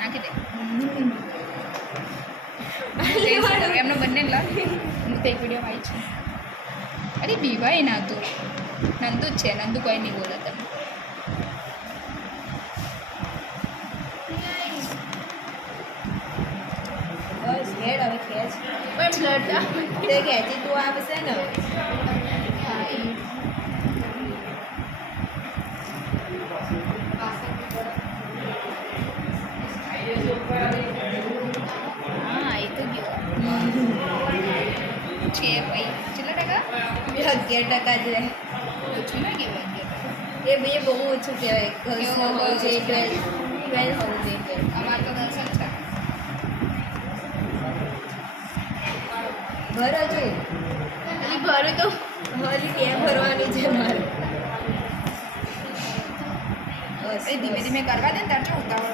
નાખી દે એમનો બંને લાવ હું તો એક વિડીયો આવી છે અરે બીવાય ના તો નંદુ જ છે નંદુ કોઈ નહીં બોલો તમે બસ હેડ હવે ખેંચ પણ બ્લડ તે ખેંચી તું આવશે ને હા એ તો ગયો છે ભાઈ કેટલા ટકા 11% જ રહે ઓછું ના કહેવાય 11%. એ બે બહુ ઓછું કહેવાય ગર્લ્સમાં હોવું જોઈએ 12 હોવું જોઈએ અમારે તો 10 જ છે ભરો જો અને ભરું તો હજી ક્યાં ભરવાની છે મારે બસ એ ધીમે ધીમે કરવા દે ને તાર જો ઉતાવળ